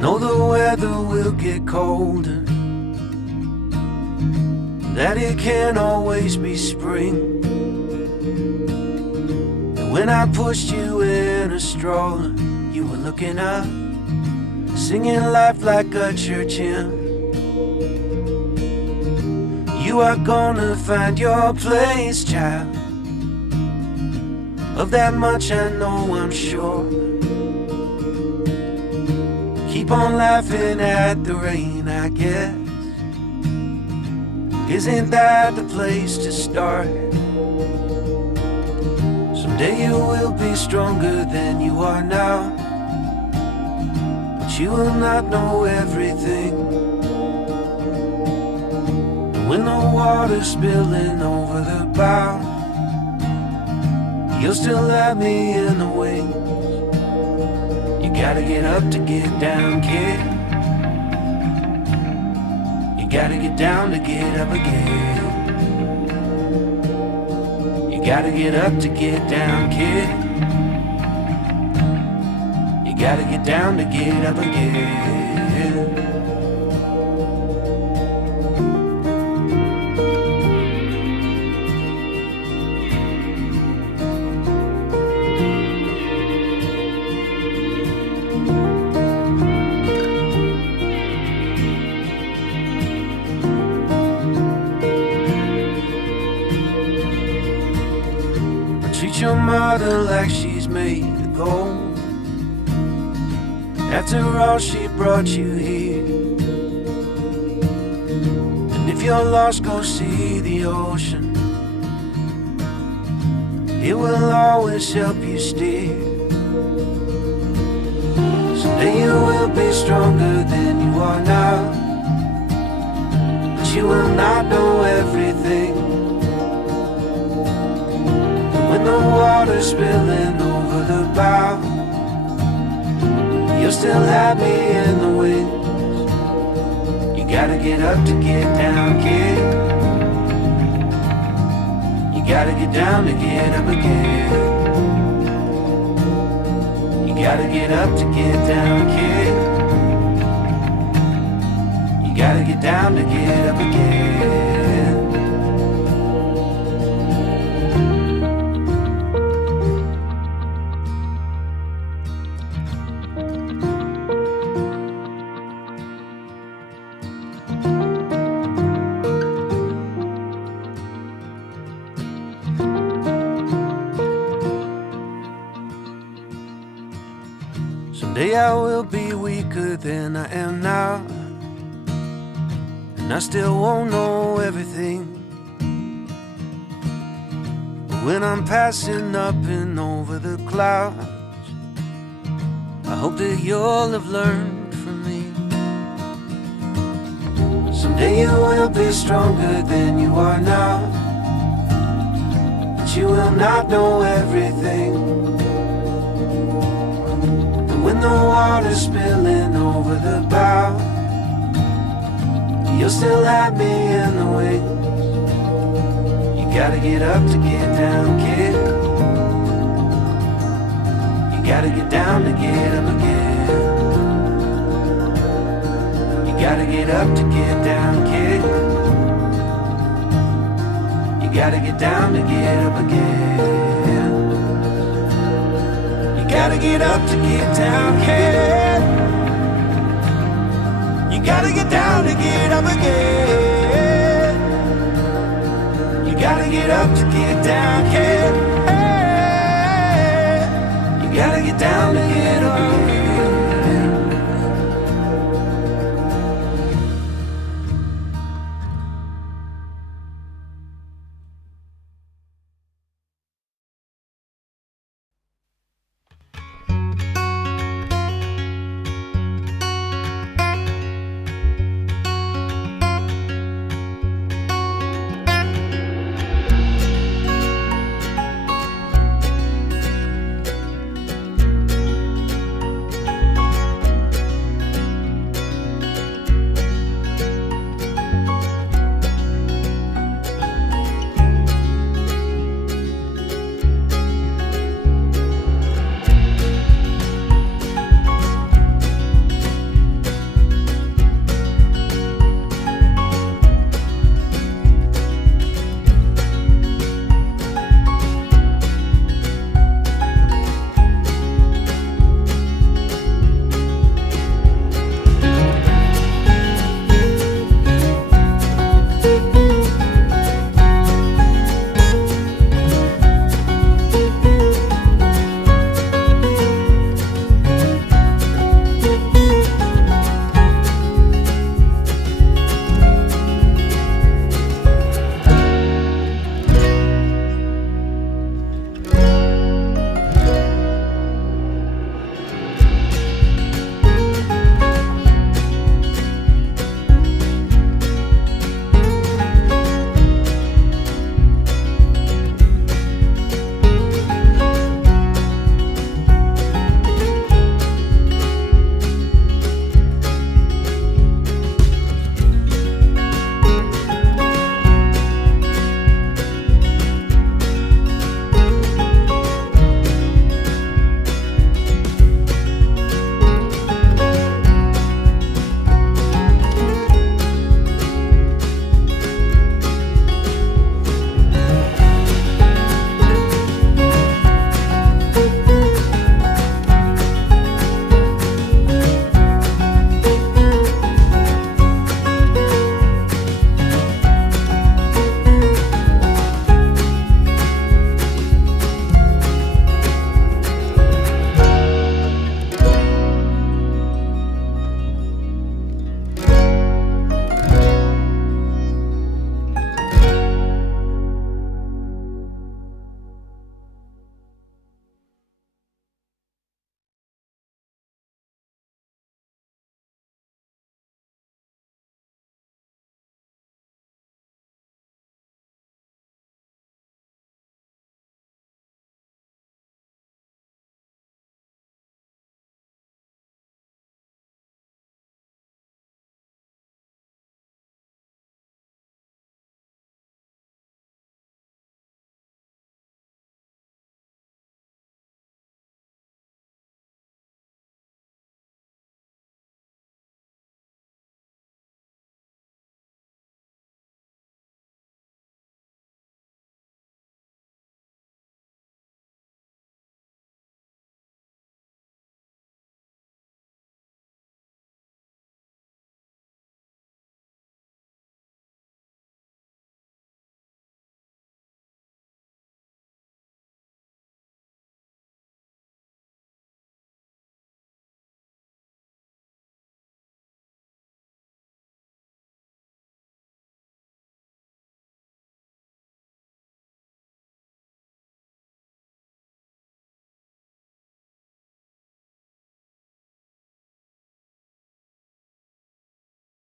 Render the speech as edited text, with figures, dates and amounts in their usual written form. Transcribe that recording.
know the weather will get colder, that it can't always be spring. And when I pushed you in a stroller, you were looking up, singing life like a church hymn. You are gonna find your place, child. Of that much I know, I'm sure. Keep on laughing at the rain, I guess. Isn't that the place to start? Someday you will be stronger than you are now, but you will not know everything. And when the water's spilling over the bow, you'll still have me in the wings. You gotta get up to get down, kid. You gotta get down to get up again. You gotta get up to get down, kid. You gotta get down to get up again. Your mother like she's made of gold. After all, she brought you here. And if you're lost, go see the ocean. It will always help you steer. Someday you will be stronger than you are now, but you will not know everything. When the water's spilling over the bow, you'll still have me in the wings. You gotta get up to get down, kid. You gotta get down to get up again. You gotta get up to get down, kid. You gotta get down to get up again. Someday I will be weaker than I am now, and I still won't know everything. But when I'm passing up and over the clouds, I hope that you'll have learned from me. Someday you will be stronger than you are now, but you will not know everything. When the water's spilling over the bow, you'll still have me in the wings. You gotta get up to get down, kid. You gotta get down to get up again. You gotta get up to get down, kid. You gotta get down to get up again. Gotta get up to get down, kid. You gotta get down to get up again. You gotta get up to get down, kid.